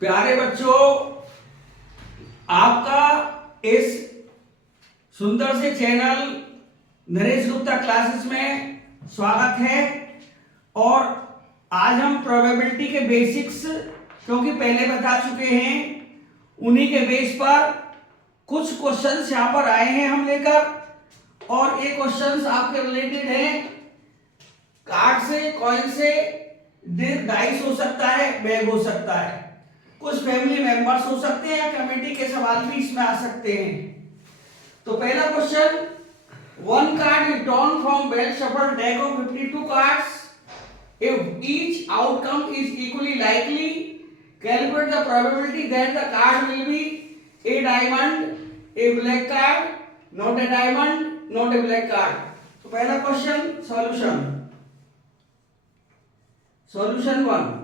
प्यारे बच्चों, आपका इस सुंदर से चैनल नरेश गुप्ता क्लासेस में स्वागत है। और आज हम प्रोबेबिलिटी के बेसिक्स, क्योंकि पहले बता चुके हैं, उन्हीं के बेस पर कुछ क्वेश्चंस यहाँ पर आए हैं हम लेकर। और ये क्वेश्चंस आपके रिलेटेड हैं कार्ड से, कॉइन से, डाइस हो सकता है, बैग हो सकता है, कुछ फैमिली मेंबर्स हो सकते हैं या कमेटी के सवाल भी इसमें आ सकते हैं। तो पहला question, one card is drawn from belt shuffle deck of 52 cards. If each outcome is equally likely, calculate the probability that the card will be a diamond, a black card, not a diamond, not a black card. तो पहला question solution. Solution 1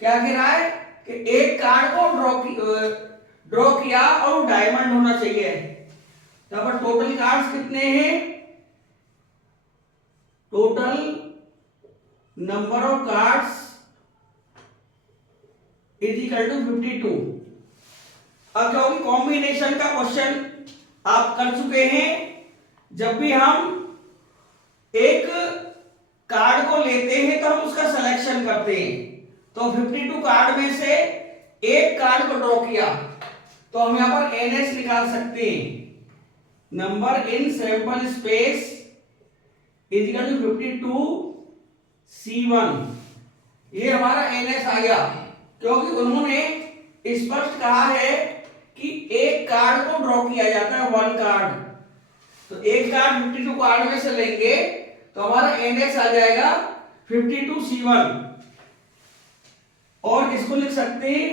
क्या कह रहा है कि एक card को draw किया और डायमंड होना चाहिए। तो अब टोटल कार्ड्स कितने हैं? Total number of cards is equal to 52। अब क्योंकि कॉम्बिनेशन का क्वेश्चन आप कर चुके हैं, जब भी हम एक कार्ड को लेते हैं तो हम उसका सिलेक्शन करते हैं। तो 52 कार्ड में से एक कार्ड को ड्रॉ किया तो हम यहां पर NS निकाल सकते हैं, number in sample space is equal to 52C1। ये हमारा NS आ गया, क्योंकि उन्होंने स्पष्ट कहा है कि एक कार्ड को ड्रॉ किया जाता है, वन कार्ड। तो एक कार्ड 52 कार्ड में से लेंगे तो हमारा NS आ जाएगा 52C1। और इसको लिख सकते हैं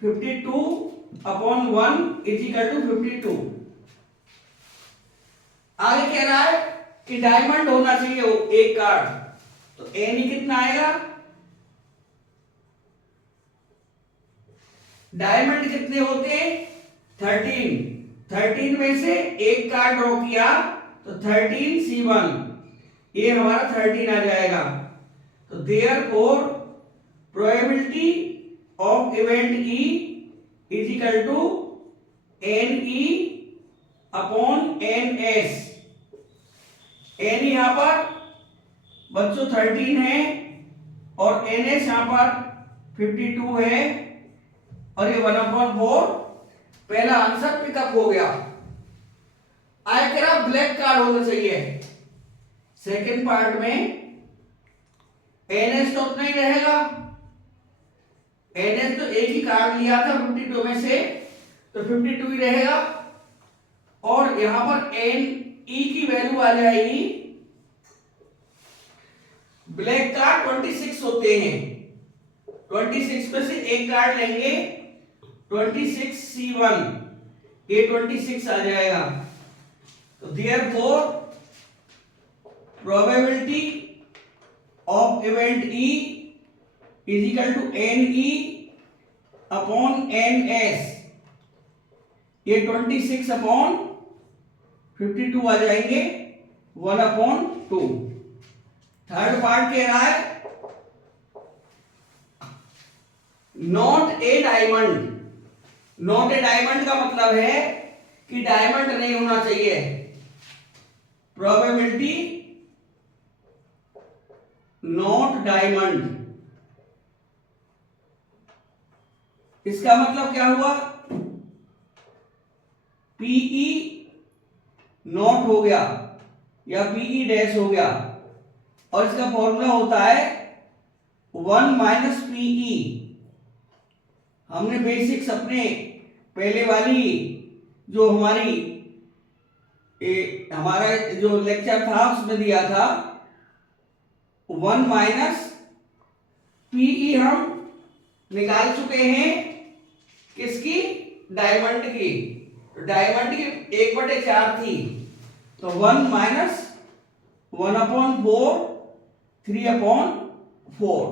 52/1 इज इक्वल टू 52। आगे कह रहा है कि डायमंड होना चाहिए एक कार्ड, तो N कितना आएगा? डायमंड कितने होते हैं? 13 में से एक कार्ड ड्रॉ किया तो 13C1, ये हमारा 13 आ जाएगा। तो therefore probability of event E is equal to NE upon NS। N यहां पर बच्चों 13 है और NS यहां पर 52 है, और ये 1/4। पहला आंसर पिकअप हो गया। आया कह रहा ब्लैक कार्ड होना चाहिए। सेकेंड पार्ट में NS तो उतना ही रहेगा। NS तो एक ही कार्ड लिया था 52 में से, तो 52 ही रहेगा। और यहां पर NE की वैल्यू आ जाएगी, ब्लैक कार्ड 26 होते हैं, 26 में से एक कार्ड लेंगे 26C1, ये 26 आ जाएगा। तो therefore probability of event E is equal to NE upon NS, ये 26/52 आ जाएंगे, 1/2। थर्ड पार्ट कह रहा है not a diamond. Not a diamond का मतलब है कि डायमंड नहीं होना चाहिए। प्रोबेबिलिटी नॉट डायमंड, इसका मतलब क्या हुआ? PE नॉट हो गया या PE डैश हो गया, और इसका फॉर्मूला होता है 1 - PE। हमने बेसिक्स अपने पहले वाली जो हमारा जो लेक्चर था उसमें दिया था, 1 - PE हम निकाल चुके हैं। किसकी? डायमंड की। डायमंड की 1/4 थी, तो 1 - 1/4 3/4।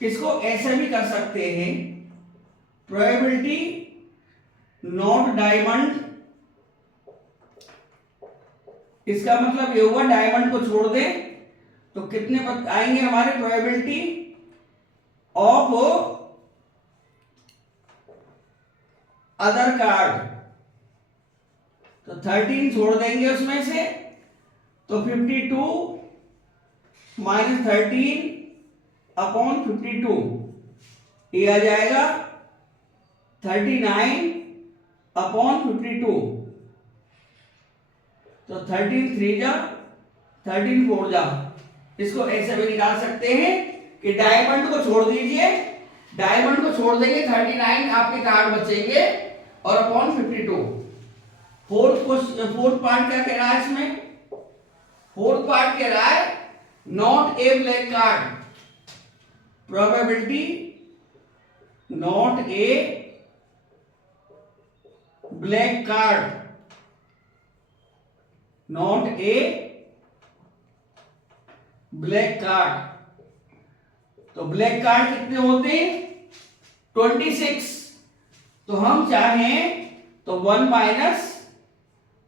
इसको ऐसे भी कर सकते हैं, प्रोबेबिलिटी नॉट डायमंड, इसका मतलब ये हुआ डायमंड को छोड़ दें तो कितने आएंगे हमारे प्रोबेबिलिटी ऑफ अदर कार्ड, तो 13 छोड़ देंगे उसमें से, तो 52 माइनस 13 अपॉन 52, ये आ जाएगा 39 अपॉन 52। तो 13 3 जा, 13 4 जा। इसको ऐसे भी निकाल सकते हैं कि डायमंड को छोड़ दीजिए, डायमंड को छोड़ देंगे, 39 आपके कार्ड बचेंगे और अपॉन 52। फोर्थ पार्ट क्या कह रहा है इसमें? फोर्थ पार्ट कह रहा है not a black card, probability not a black card, not a black card. तो ब्लैक कार्ड कितने होते हैं? 26। तो हम चाहें तो 1 माइनस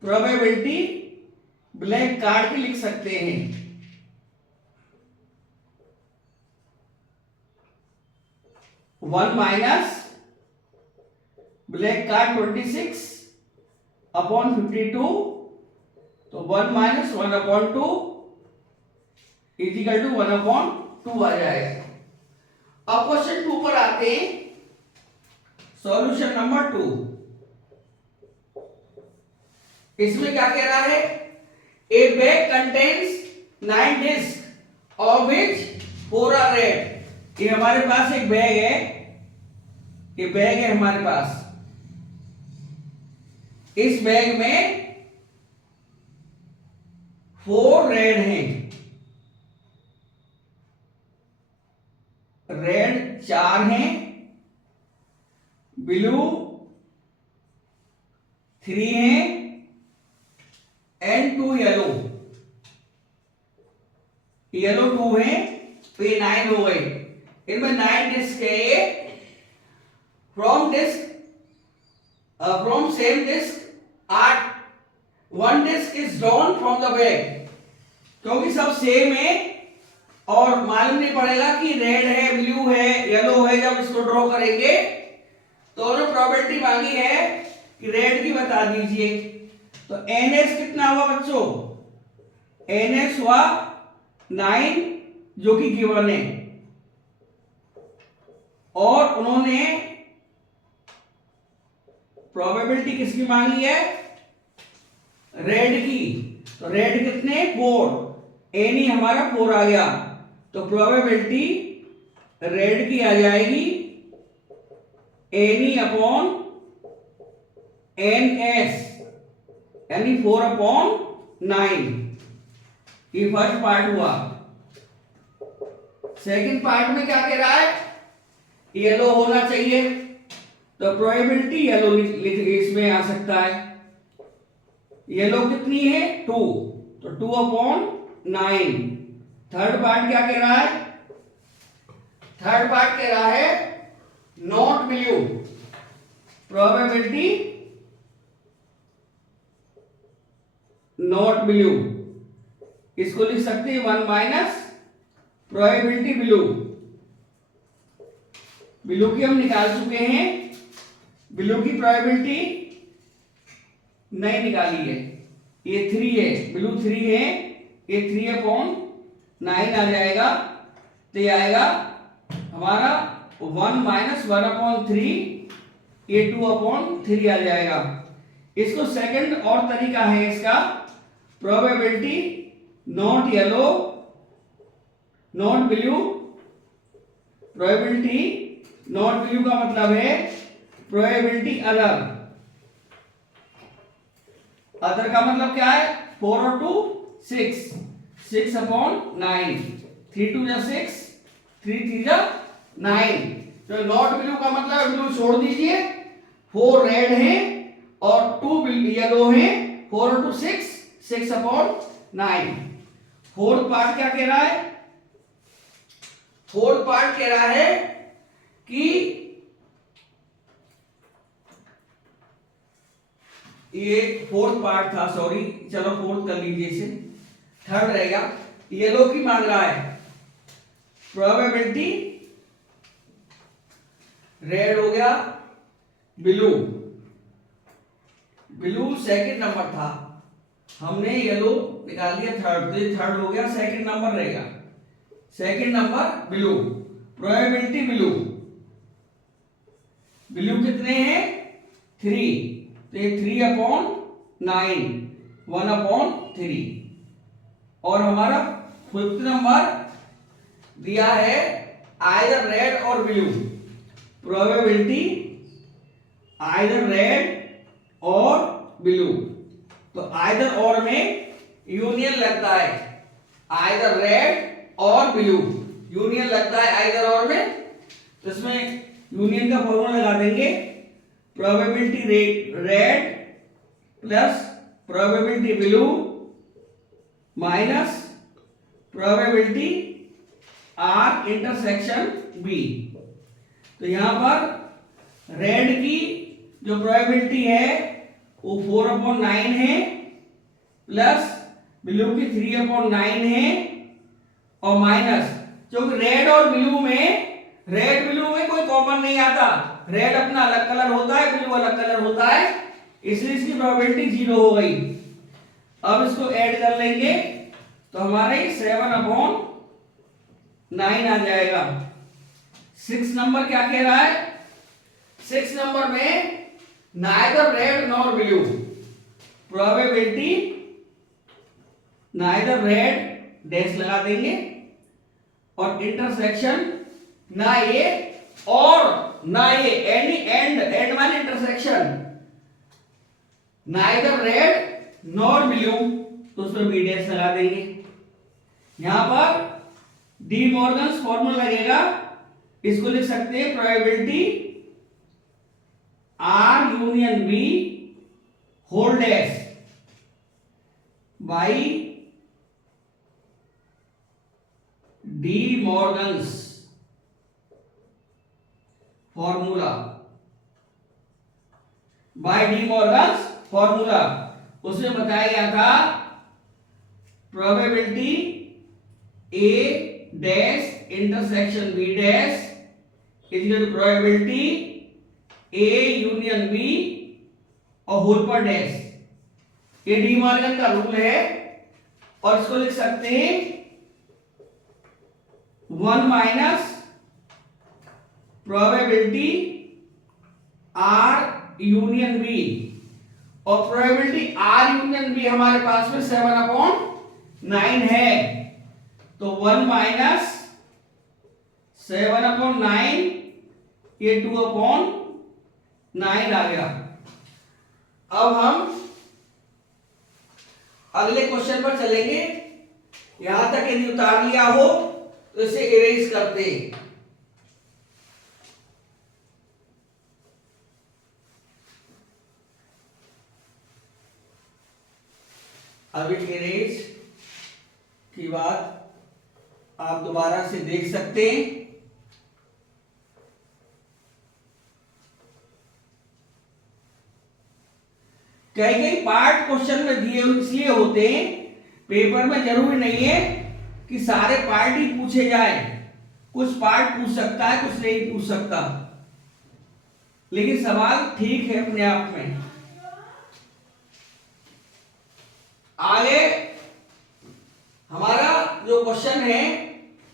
प्रोबेबिलिटी ब्लैक कार्ड की लिख सकते हैं। 1 माइनस ब्लैक कार्ड 26 अपॉन 52, तो 1 minus 1 upon 2 is equal to 1 upon 2 आ जाएगा। अब क्वेश्चन 2 पर आते हैं, सॉल्यूशन नंबर 2। इसमें क्या कह रहा है? A bag contains 9 disc of which 4 are red. ये हमारे पास एक बैग है, ये बैग है हमारे पास। इस बैग में 4 रेड हैं, रेड 4 हैं, ब्लू 3 हैं एंड 2 येलो, येलो 2 हैं, तो ये 9 हो गए। इनमें 9 डिस्क है। From disc from same disc 1 disc is drawn from the bag. क्योंकि सब सेम है और मालूम नहीं पड़ेगा कि रेड है, ब्लू है, येलो है। जब इसको ड्रॉ करेंगे तो उन्होंने प्रोबेबिलिटी मांगी है कि रेड की बता दीजिए। तो एनएस कितना हुआ बच्चों? एनएस हुआ 9 जो कि गिवन है, और उन्होंने प्रोबेबिलिटी किसकी मांगी है? रेड की। तो रेड कितने? 4। एन ही हमारा 4 आ गया, तो प्रोबेबिलिटी रेड की आ जाएगी N E upon N S, यानी 4 अपॉन 9। ये फर्स्ट पार्ट हुआ। सेकंड पार्ट में क्या कह रहा है? येलो होना चाहिए, तो प्रोबेबिलिटी येलो इसमें आ सकता है। येलो कितनी है? 2, तो 2 अपॉन 9। थर्ड पार्ट क्या कह रहा है? थर्ड पार्ट कह रहा है not blue, probability not blue. इसको लिख सकते हैं 1 माइनस प्रोबेबिलिटी ब्लू। ब्लू की हम निकाल चुके हैं, ब्लू की प्रोबेबिलिटी नहीं निकाली है। ये 3 है, ब्लू 3 है, ये 3 अपॉन 9 आ जाएगा। तो ये आएगा हमारा 1 माइनस 1 अपॉन 3, ये 2 अपॉन 3 आ जाएगा। इसको सेकंड और तरीका है इसका, probability not yellow not blue. Probability not blue का मतलब है प्रोबेबिलिटी अदर। अदर का मतलब क्या है? 4 और 2 6, 6 अपॉन 9, 3 2 जा 6, 3 3 जा 9। तो नॉट ब्लू का मतलब ब्लू छोड़ दीजिए, 4 रेड है और 2 येलो है, 4 और 2 6, 6 अपॉन 9। फोर्थ पार्ट क्या कह रहा है? फोर्थ पार्ट कह रहा है कि ये फोर्थ पार्ट था, सॉरी, चलो फोर्थ कर लीजिए इसे, थर्ड रहेगा। येलो की मांग रहा है प्रोबेबिलिटी, रेड हो गया, ब्लू, ब्लू सेकंड नंबर था, हमने येलो निकाल लिया थर्ड, तो ये थर्ड हो गया, सेकंड नंबर रहेगा, second number blue. Probability blue, blue कितने हैं 3, तो ये 3/9, 1/3। और हमारा फिफ्थ नंबर दिया है आइदर रेड और ब्लू, प्रोबेबिलिटी आइदर रेड और ब्लू। तो आइदर और में यूनियन लगता है, आइदर रेड और ब्लू यूनियन लगता है आइदर और में, तो इसमें यूनियन का फॉर्मूला लगा देंगे, probability red plus probability blue minus probability R intersection B. तो यहां पर रेड की जो प्रोबेबिलिटी है वो 4/9 है, प्लस ब्लू की 3/9 है, और माइनस, क्योंकि रेड और ब्लू में, रेड ब्लू में कोई कॉमन नहीं आता, रेड अपना अलग कलर होता है, ब्लू अलग कलर होता है, इसलिए इसकी प्रोबेबिलिटी 0 हो गई। अब इसको ऐड कर लेंगे तो हमारे 7/9 आ जाएगा। 6 नंबर क्या कह रहा है, 6 नंबर में neither red nor blue, probability neither red dash लगा देंगे, और इंटरसेक्शन ना ये और ना ये, एनी एंड, एंड माने intersection, neither red nor blue, तो उसमें बी डैश लगा देंगे। यहां पर डी मॉर्गन्स फॉर्मूला लगेगा, इसको लिख सकते हैं probability R union B whole dash by De Morgan's formula, by De Morgan's formula. उसमें बताया गया था probability A dash intersection B dash is equal to probability A union B और होल पर डैश, ये डी मॉर्गन का rule है, और इसको लिख सकते हैं 1 minus probability R union B, और प्रोबेबिलिटी आर यूनियन बी हमारे पास में 7/9 है, तो 1 माइनस 7/9, ये 2/9 आ गया। अब हम अगले क्वेश्चन पर चलेंगे, यहां तक यदि उतार लिया हो तो इसे इरेज करते हैं। अभी इरेज की बात आप दोबारा से देख सकते हैं। कई कई पार्ट क्वेश्चन में दिए इसलिए होते हैं, पेपर में जरूरी नहीं है कि सारे पार्ट ही पूछे जाए, कुछ पार्ट पूछ सकता है, कुछ नहीं पूछ सकता, लेकिन सवाल ठीक है अपने आप में। आगे हमारा जो क्वेश्चन है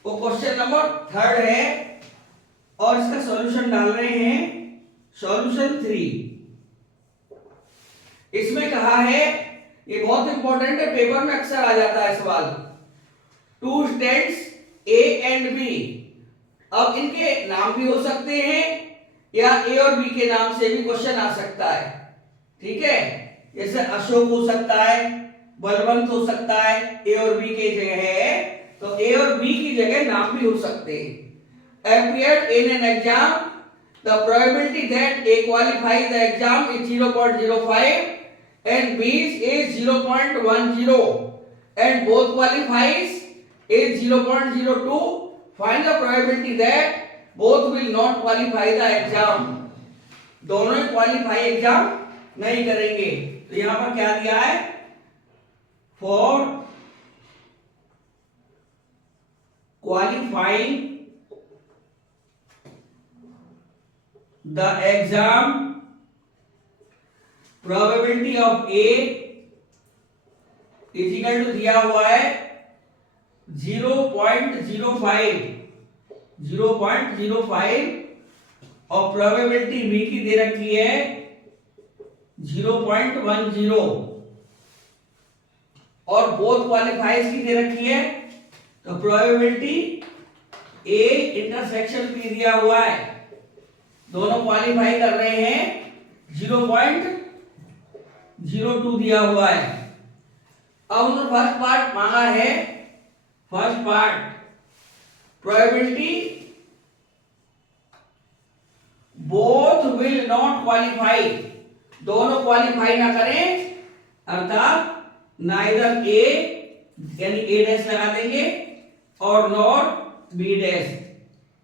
वो क्वेश्चन नंबर 3 है, और इसका सॉल्यूशन डाल रहे हैं, सॉल्यूशन 3। इसमें कहा है, ये बहुत इंपॉर्टेंट है, पेपर में अक्सर आ जाता है सवाल, 2 स्टैंड्स ए एंड बी। अब इनके नाम भी हो सकते हैं या ए और बी के नाम से भी क्वेश्चन आ सकता है, ठीक है, जैसे अशोक हो सकता है, बलवंत हो सकता है, ए और बी की जगह है, तो ए और बी की जगह नाम भी हो सकते हैं। appeared in an exam, the probability that A qualifies the exam is 0.05 and B is 0.10 and both qualifies is 0.02. Find the probability that both will not qualify the exam. दोनों ही क्वालिफाई एग्जाम नहीं करेंगे। तो यहां पर क्या दिया है, for qualifying the exam probability of A is equal to दिया हुआ है 0.05 और प्रोबेबिलिटी बी की दे रखी है 0.10 और बोथ क्वालिफाइज की दे रखी है। तो प्रोबेबिलिटी ए इंटरसेक्शन बी दिया हुआ है, दोनों क्वालिफाई कर रहे हैं, 0.02 दिया हुआ है। अब उन्होंने फर्स्ट पार्ट मांगा है, first part probability both will not qualify, दोनों क्वालिफाई ना करें, अर्थात नाइदर ए यानी ए डैश लगा देंगे और नॉट बी डैश।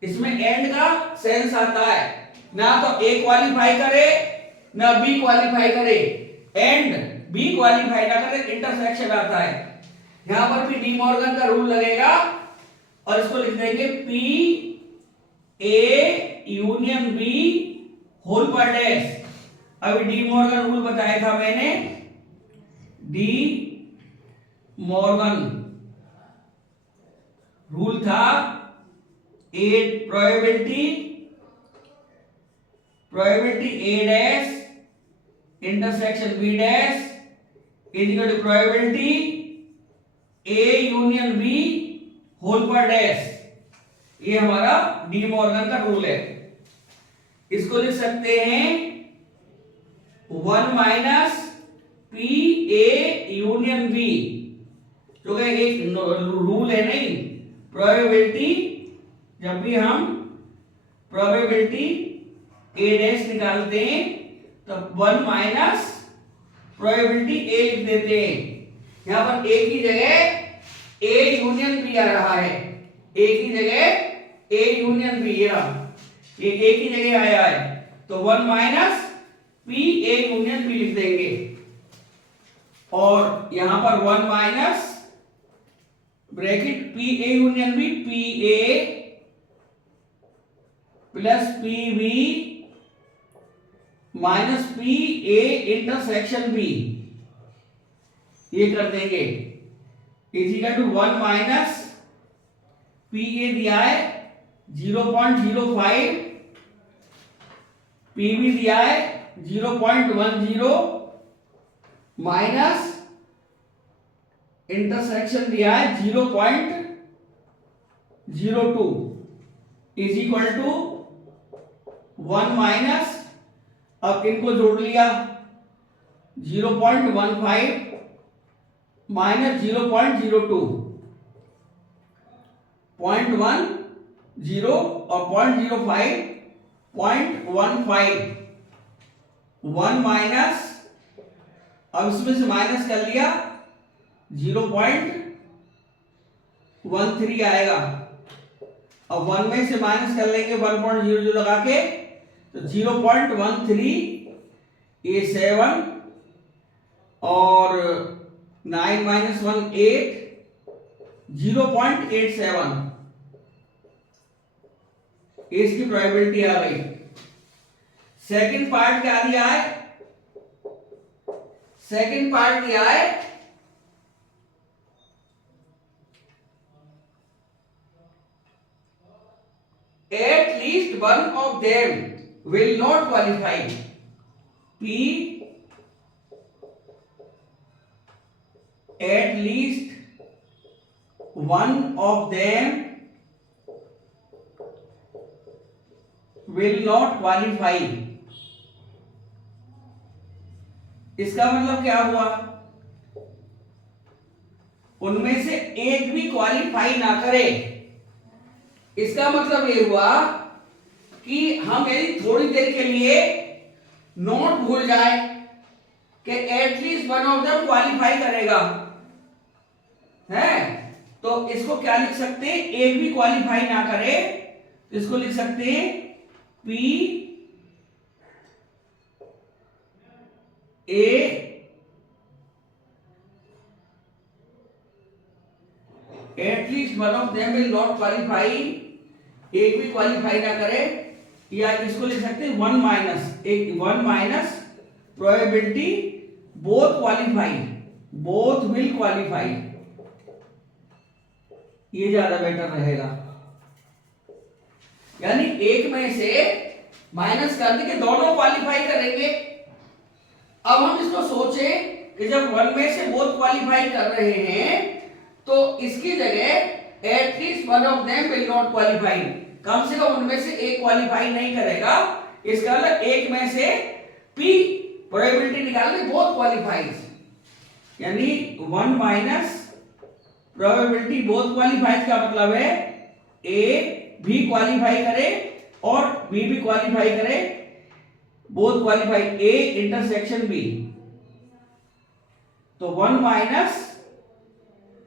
इसमें एंड का सेंस आता है, ना तो ए क्वालिफाई करे ना बी क्वालिफाई करे, एंड बी क्वालिफाई ना करे, इंटरसेक्शन आता है। यहां पर भी डी मॉर्गन का रूल लगेगा और इसको लिख देंगे P A union B whole पर डैश। अभी डी मॉर्गन रूल बताया था मैंने, डी मॉर्गन रूल था A probability A dash intersection B dash is equal to probability A union B whole पर डैश। ये हमारा डी मॉर्गन का रूल है। इसको लिख सकते हैं 1 minus P A union B, जो कि एक रूल है नहीं, प्रोबेबिलिटी जब भी हम प्रोबेबिलिटी ए डैश निकालते हैं तो 1 माइनस प्रोबेबिलिटी ए लिख देते हैं। यहां पर ए की जगह ए यूनियन बी आ रहा है, ए की जगह ए यूनियन बी, ये ए की जगह आया है, तो 1 minus P A union B लिख देंगे। और यहां पर 1 minus bracket P A union B, P A plus P B minus P A intersection B, ये कर देंगे is equal to 1 minus P A दिया है 0.05, पी बी दिया है 0.10 माइनस इंटरसेक्शन दिया है 0.02 इज इक्वल टू 1 माइनस, अब इनको जोड़ लिया 0.15 माइनस 0.02, 0.10 और 0.05 0.15, 1 माइनस, अब इसमें से माइनस कर लिया 0.13 आएगा। अब 1 में से माइनस कर लेंगे 1.00 लगा के, तो 0.13 ये 7 और 9 माइनस 1 8, 0.87 इसकी प्रोबेबिलिटी आ गई। सेकंड पार्ट क्या दिया है, सेकंड पार्ट दिया है at least one of them will not qualify, P at least one of them will not qualify। इसका मतलब क्या हुआ, उनमें से एक भी क्वालिफाई ना करे। इसका मतलब ये हुआ कि हम यदि थोड़ी देर के लिए नोट भूल जाए कि at least one of them qualify करेगा, है, तो इसको क्या लिख सकते हैं, एक भी क्वालिफाई ना करे, इसको लिख सकते हैं P A at least one of them will not qualify, एक भी क्वालिफाई ना करे, या इसको लिख सकते हैं 1 minus probability both qualify, both will qualify, ये ज्यादा बेटर रहेगा। यानी एक में से माइनस कर देंगे, दोनों क्वालिफाई करेंगे। अब हम इसको सोचें कि जब वन में से बोथ क्वालिफाई कर रहे हैं तो इसकी जगह at least one of them will not qualify, कम से कम उनमें से एक क्वालिफाई नहीं करेगा। इसका मतलब एक में से P प्रोबेबिलिटी निकालने बोथ क्वालिफाइज, यानी one minus probability both qualifies का मतलब है A भी क्वालिफाई करे और B भी क्वालिफाई करे, both qualify A intersection B, तो 1 माइनस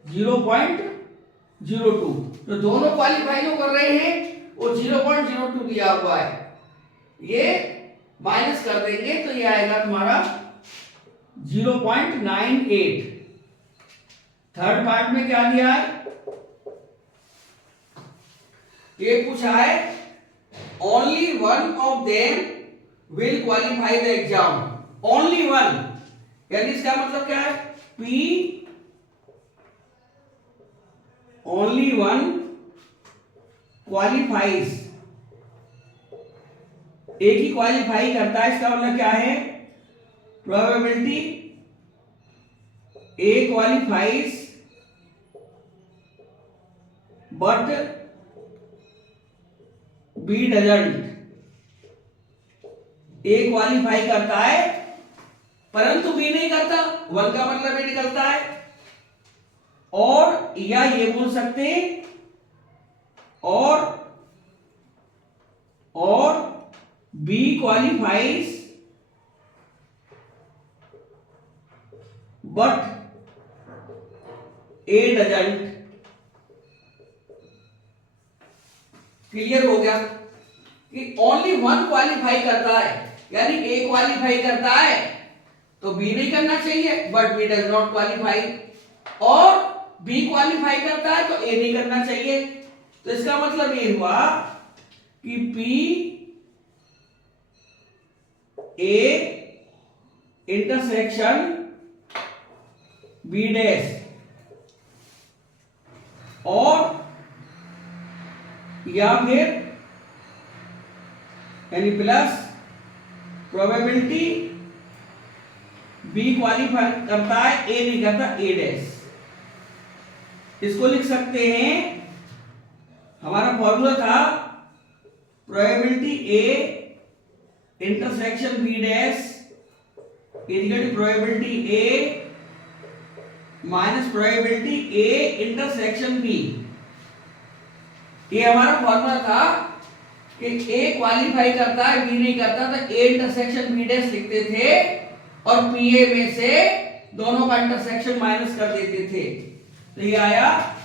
0.02, तो दोनों क्वालिफाई जो कर रहे हैं वो 0.02 दिया हुआ है, ये माइनस कर देंगे तो ये आएगा तुम्हारा 0.98। थर्ड पार्ट में क्या दिया है, ये पूछा है only one of them will qualify the exam, only one, यानी इसका मतलब क्या है, P ओनली वन क्वालिफाइज, एक ही क्वालिफाई करता है, इसका मतलब क्या है, probability A qualifies but B doesn't, A qualify करता है परंतु B नहीं करता, वन का मतलब ये निकलता है। और या ये बोल सकते हैं और B qualifies but A doesn't. Clear हो गया कि ओनली वन क्वालिफाई करता है, यानी A क्वालिफाई करता है तो B नहीं करना चाहिए, but B does not qualify, और B क्वालिफाई करता है तो A नहीं करना चाहिए। तो इसका मतलब ये हुआ कि P A intersection B dash और या फिर यानी प्लस प्रोबेबिलिटी B क्वालिफाई करता है A नहीं करता, A डैश। इसको लिख सकते हैं, हमारा फॉर्मूला था probability A intersection B dash equal to probability A minus probability A intersection B। ये हमारा फॉर्मूला था कि A क्वालिफाई करता है B नहीं करता, तो A इंटरसेक्शन B डैश लिखते थे और PA में से दोनों का इंटरसेक्शन माइनस कर देते थे, तो ये आया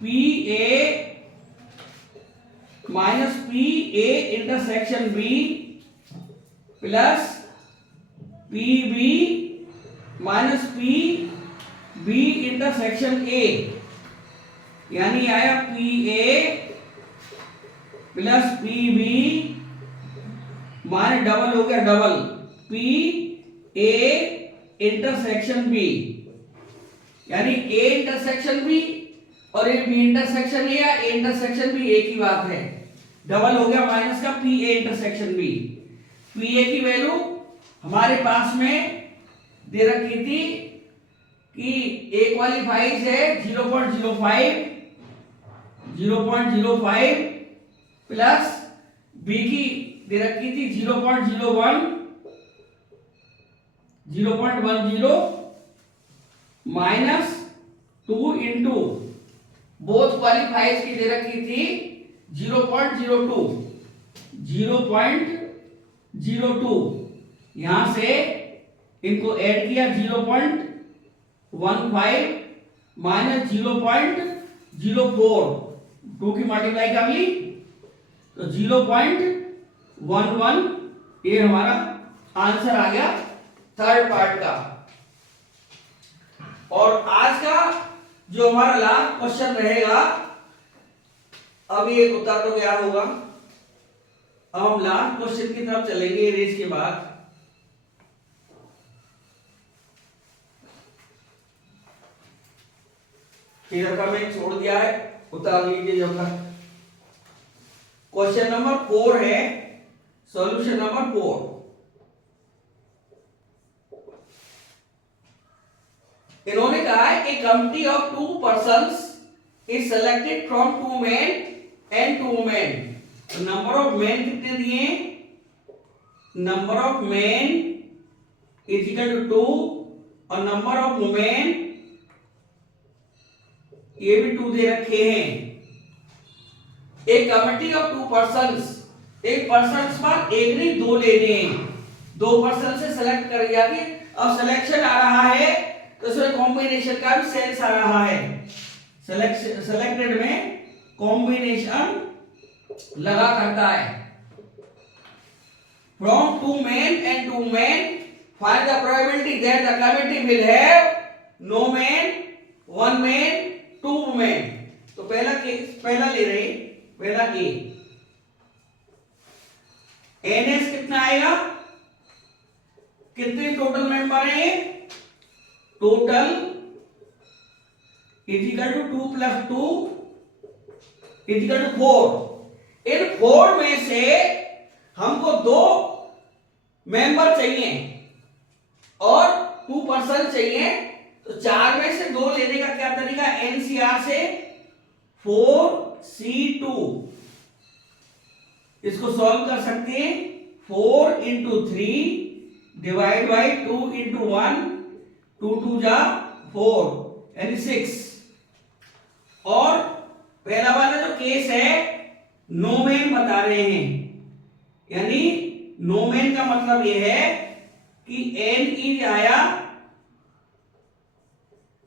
PA minus PA intersection B plus PB minus PB intersection A, यानी आया PA plus PB minus double हो गया डबल PA इंटरसेक्शन B, यानी A इंटरसेक्शन B और ये B इंटरसेक्शन A या A इंटरसेक्शन B एक ही बात है, डबल हो गया माइनस का PA इंटरसेक्शन B। PA की वैल्यू हमारे पास में दे रखी थी कि A क्वालिफाइज है 0.05 प्लस B की दे रखी थी 0.10 माइनस 2 इंटू बोथ क्वालिफाइज की दे रखी थी 0.02, यहां से इनको ऐड किया 0.15 माइनस 0.04, 2 की मल्टीप्लाई कर ली तो 0.11, ये हमारा आंसर आ गया थर्ड पार्ट का। और आज का जो हमारा लास्ट क्वेश्चन रहेगा, अब ये उत्तर तो क्या होगा, अब हम लास्ट क्वेश्चन की तरफ चलेंगे रेस के बाद। इधर का मैंने छोड़ दिया है, उतार लीजिए जब तक। क्वेश्चन नंबर 4 है, सॉल्यूशन नंबर 4। इन्होंने कहा है a committee of 2 persons is selected from 2 men and 2 women. तो नंबर ऑफ मेन कितने दिए? Number of men is equal to 2 और नंबर ऑफ वुमेन ये भी 2 दे रखे हैं। एक कमिटी ऑफ 2 पर्सन्स, एक पर्सन पर एक नहीं 2 लेने हैं, 2 पर्सन से सेलेक्ट कर लिया कि अब सिलेक्शन आ रहा है तो इसमें कॉम्बिनेशन का भी सेंस आ रहा है। सेलेक्टेड में कॉम्बिनेशन लगा करता है। From 2 men and 2 women find the probability that the committee will have no men 1 men 2 women. तो पहला केस, पहला ले रहे, पहला ए एनएस कितना आएगा? कितने टोटल मेंबर हैं? Total is equal to 2 plus 2 is equal to 4। इन 4 में से हमको 2 मेंबर चाहिए और 2 पर्सन चाहिए, तो 4 में से 2 लेने का क्या तरीका? एनसीआर से 4C2 इसको सॉल्व कर सकते हैं। 4 इंटू 3 डिवाइड बाई 2 इंटू 1, 2 2 जा 4 यानी 6। और पहला वाला जो केस है नो मेन बता रहे हैं, यानी नो मेन का मतलब यह है कि एन इज आया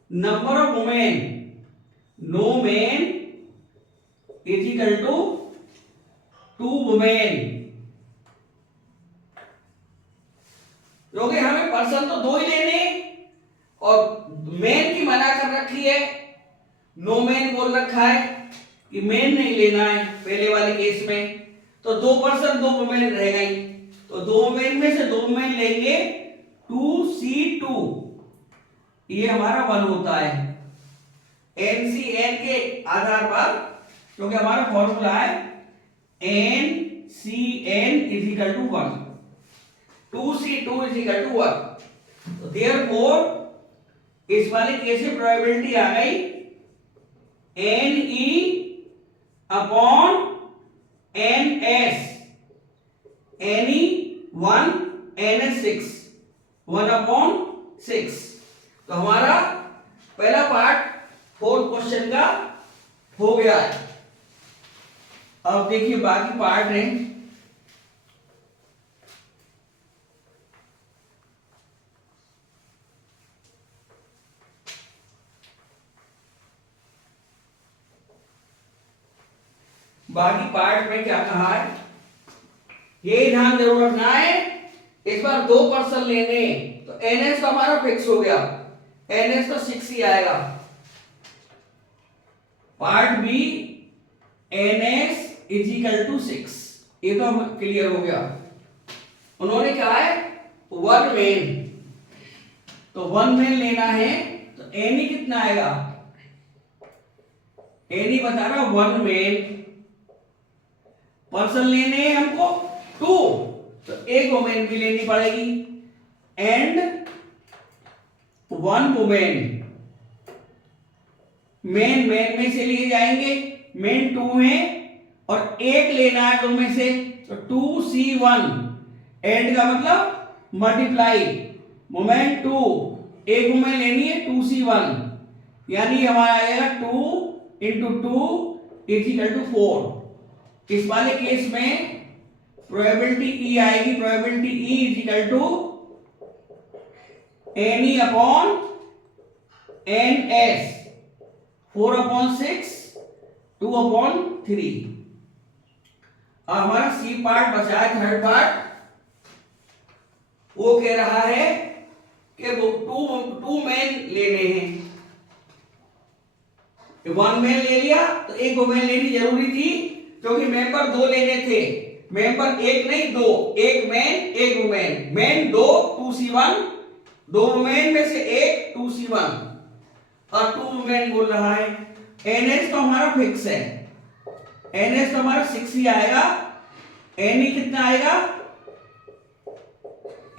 number of women, no men is equal to 2 women. क्योंकि हमें पर्सन तो 2 ही लेने और मेन की मना कर रखी है, नो मेन बोल रखा है कि मेन नहीं लेना है पहले वाले केस में, तो 2 पर्सन 2 वुमेन रह गई, तो 2 वुमेन में से 2 वुमेन लेंगे 2C2, ये हमारा 1 होता है NCN के आधार पर, क्योंकि हमारा फॉर्मूला है NCN is equal to 1, 2C2 is equal to 1। तो देयरफॉर इस वाले केस में प्रोबेबिलिटी आ गई NE upon NS, NE 1 NS 6, 1 upon 6। तो हमारा पहला पार्ट 4th क्वेश्चन का हो गया है। अब देखिए बाकी पार्ट है। बाकी पार्ट में क्या कहा है ये ध्यान जरूर रखना है। इस बार 2 पर्सन लेने, तो एनएस तो हमारा फिक्स हो गया, एनएस तो 6 ही आएगा। Part B NS is equal to 6, ये तो हम क्लियर हो गया। उन्होंने कहा है 1 मेन, तो 1 मेन लेना है, तो एनी कितना आएगा? एनी बता रहा 1 मेन, पर्सन लेने हैं हमको 2, तो 1 वुमेन भी लेनी पड़ेगी एंड 1 वुमेन। मेन में से लिए जाएंगे, मेन 2 है और 1 लेना है 2 में से, तो 2C1 एंड का मतलब मल्टीप्लाई, वुमेन 2, 1 वुमेन लेनी है 2C1, यानी हमारा आएगा 2 इंटू 2 इज इक्वल टू 4। इस वाले केस में प्रोबेबिलिटी ई आएगी, probability E is equal to NE upon NS, 4 upon 6, 2 upon 3। अब हमारा सी पार्ट बचा है, थर्ड पार्ट। वो कह रहा है कि वो 2 मेन लेने हैं, 1 मेन ले लिया तो 1 वुमेन लेनी जरूरी थी, क्योंकि मेंबर 2 लेने थे, मेंबर 1 नहीं 2, 1 main 1 women, main 2 2C1, 2 women में से 1 2C1, और टू मोमेंट बोल रहा है। NH तो हमारा फिक्स है, NH तो हमारा 6 ही आएगा। Ne कितना आएगा?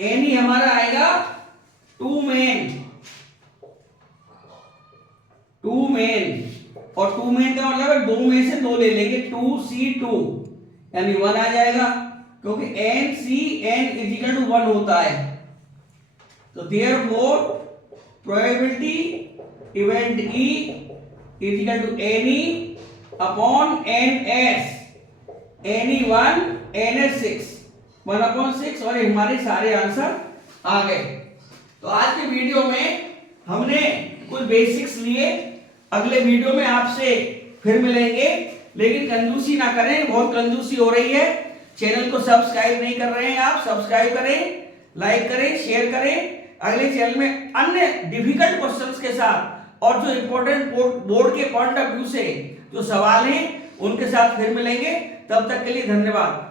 Ne हमारा आएगा 2 मेन, 2 मेन, और 2 मेन का मतलब है 2 में से 2 ले लेंगे, 2C2 यानी 1 आ जाएगा, क्योंकि NCN इज इक्वल टू 1 होता है। तो therefore probability event E is equal to Ne upon NS, Ne1 NS6 1/6, और हमारे सारे आंसर आ गए। तो आज के वीडियो में हमने कुछ बेसिक्स लिए, अगले वीडियो में आपसे फिर मिलेंगे, लेकिन कंजूसी ना करें, बहुत कंजूसी हो रही है। चैनल को सब्सक्राइब नहीं कर रहे हैं आप, सब्सक्राइब करें, लाइक करें, शेयर करें। अगले चैनल में अन्य डिफिकल्ट क्वेश्चंस के साथ और जो इंपॉर्टेंट बोर्ड के पॉइंट ऑफ व्यू से जो सवाल हैं उनके साथ फिर मिलेंगे। तब तक के लिए धन्यवाद।